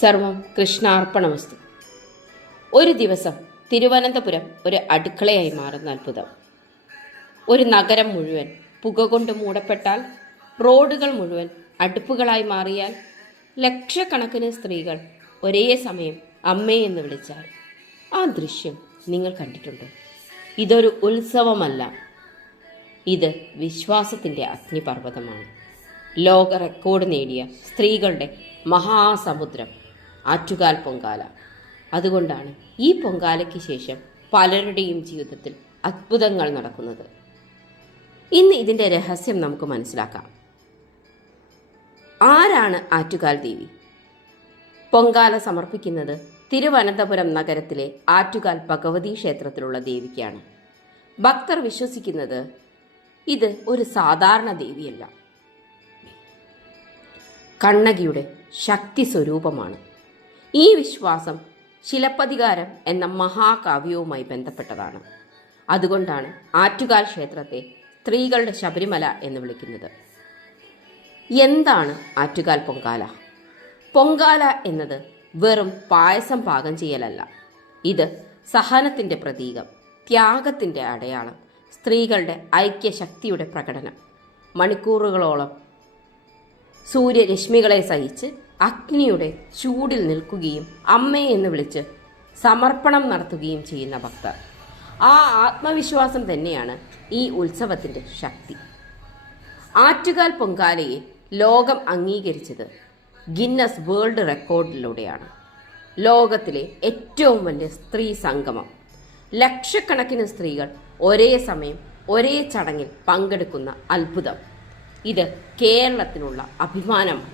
സർവം കൃഷ്ണാർപ്പണമസ്തു. ഒരു ദിവസം തിരുവനന്തപുരം ഒരു അടുക്കളയായി മാറുന്ന അത്ഭുതം. ഒരു നഗരം മുഴുവൻ പുക കൊണ്ട് മൂടപ്പെട്ടാൽ, റോഡുകൾ മുഴുവൻ അടുപ്പുകളായി മാറിയാൽ, ലക്ഷക്കണക്കിന് സ്ത്രീകൾ ഒരേ സമയം അമ്മേ എന്ന് വിളിച്ചാൽ, ആ ദൃശ്യം നിങ്ങൾ കണ്ടിട്ടുണ്ടോ? ഇതൊരു ഉത്സവമല്ല, ഇത് വിശ്വാസത്തിൻ്റെ അഗ്നിപർവ്വതമാണ്. ലോക റെക്കോർഡ് നേടിയ സ്ത്രീകളുടെ മഹാസമുദ്രം ആറ്റുകാൽ പൊങ്കാല. അതുകൊണ്ടാണ് ഈ പൊങ്കാലയ്ക്ക് ശേഷം പലരുടെയും ജീവിതത്തിൽ അത്ഭുതങ്ങൾ നടക്കുന്നത്. ഇന്ന് ഇതിൻ്റെ രഹസ്യം നമുക്ക് മനസ്സിലാക്കാം. ആരാണ് ആറ്റുകാൽ ദേവി? പൊങ്കാല സമർപ്പിക്കുന്നത് തിരുവനന്തപുരം നഗരത്തിലെ ആറ്റുകാൽ ഭഗവതി ക്ഷേത്രത്തിലുള്ള ദേവിക്കാണ്. ഭക്തർ വിശ്വസിക്കുന്നത് ഇത് ഒരു സാധാരണ ദേവിയല്ല, കണ്ണകിയുടെ ശക്തി സ്വരൂപമാണ്. ഈ വിശ്വാസം ശിലപ്പതികാരം എന്ന മഹാകാവ്യവുമായി ബന്ധപ്പെട്ടതാണ്. അതുകൊണ്ടാണ് ആറ്റുകാൽ ക്ഷേത്രത്തെ സ്ത്രീകളുടെ ശബരിമല എന്ന് വിളിക്കുന്നത്. എന്താണ് ആറ്റുകാൽ പൊങ്കാല? പൊങ്കാല എന്നത് വെറും പായസം പാകം ചെയ്യലല്ല, ഇത് സഹനത്തിൻ്റെ പ്രതീകം, ത്യാഗത്തിൻ്റെ അടയാളം, സ്ത്രീകളുടെ ഐക്യശക്തിയുടെ പ്രകടനം. മണിക്കൂറുകളോളം സൂര്യരശ്മികളെ സഹിച്ച് അഗ്നിയുടെ ചൂടിൽ നിൽക്കുകയും അമ്മേ എന്ന് വിളിച്ച് സമർപ്പണം നടത്തുകയും ചെയ്യുന്ന ഭക്തർ. ആ ആത്മവിശ്വാസം തന്നെയാണ് ഈ ഉത്സവത്തിൻ്റെ ശക്തി. ആറ്റുകാൽ പൊങ്കാലയെ ലോകം അംഗീകരിച്ചത് ഗിന്നസ് വേൾഡ് റെക്കോർഡിലൂടെയാണ്. ലോകത്തിലെ ഏറ്റവും വലിയ സ്ത്രീ സംഗമം. ലക്ഷക്കണക്കിന് സ്ത്രീകൾ ഒരേ സമയം ഒരേ ചടങ്ങിൽ പങ്കെടുക്കുന്ന അത്ഭുതം. ഇത് കേരളത്തിനുള്ള അഭിമാനമാണ്.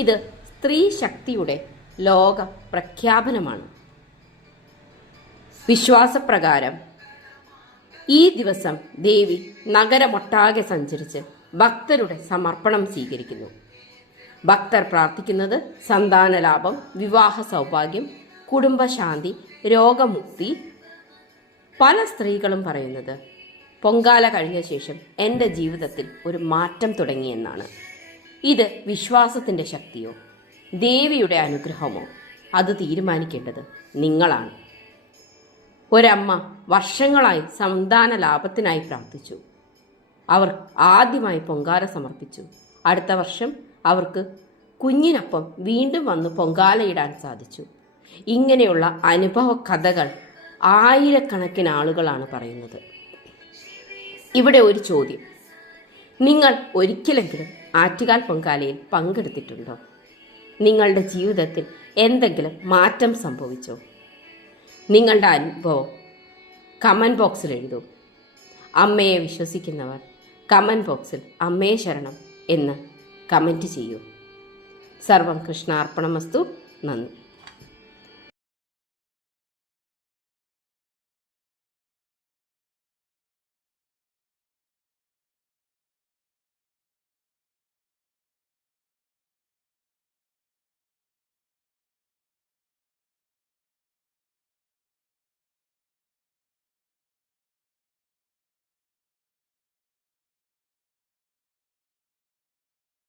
ഇത് സ്ത്രീ ശക്തിയുടെ ലോക പ്രഖ്യാപനമാണ്. വിശ്വാസപ്രകാരം ഈ ദിവസം ദേവി നഗരമൊട്ടാകെ സഞ്ചരിച്ച് ഭക്തരുടെ സമർപ്പണം സ്വീകരിക്കുന്നു. ഭക്തർ പ്രാർത്ഥിക്കുന്നത് സന്താനലാഭം, വിവാഹ സൗഭാഗ്യം, കുടുംബശാന്തി, രോഗമുക്തി. പല സ്ത്രീകളും പറയുന്നത് പൊങ്കാല കഴിഞ്ഞ ശേഷം എൻ്റെ ജീവിതത്തിൽ ഒരു മാറ്റം തുടങ്ങിയെന്നാണ്. ഇത് വിശ്വാസത്തിൻ്റെ ശക്തിയോ ദേവിയുടെ അനുഗ്രഹമോ? അത് തീരുമാനിക്കേണ്ടത് നിങ്ങളാണ്. ഒരമ്മ വർഷങ്ങളായി സന്താന ലാഭത്തിനായി പ്രാർത്ഥിച്ചു. അവർ ആദ്യമായി പൊങ്കാല സമർപ്പിച്ചു. അടുത്ത വർഷം അവർക്ക് കുഞ്ഞിനൊപ്പം വീണ്ടും വന്ന് പൊങ്കാലയിടാൻ സാധിച്ചു. ഇങ്ങനെയുള്ള അനുഭവ കഥകൾ ആയിരക്കണക്കിന് ആളുകളാണ് പറയുന്നത്. ഇവിടെ ഒരു ചോദ്യം: നിങ്ങൾ ഒരിക്കലെങ്കിലും ആറ്റുകാൽ പൊങ്കാലയിൽ പങ്കെടുത്തിട്ടുണ്ടോ? നിങ്ങളുടെ ജീവിതത്തിൽ എന്തെങ്കിലും മാറ്റം സംഭവിച്ചോ? നിങ്ങളുടെ അനുഭവം കമൻറ്റ് ബോക്സിൽ എഴുതൂ. അമ്മയെ വിശ്വസിക്കുന്നവർ കമൻറ്റ് ബോക്സിൽ അമ്മേ ശരണം എന്ന് കമൻറ്റ് ചെയ്യൂ. സർവം കൃഷ്ണാർപ്പണമസ്തു. നന്ദി.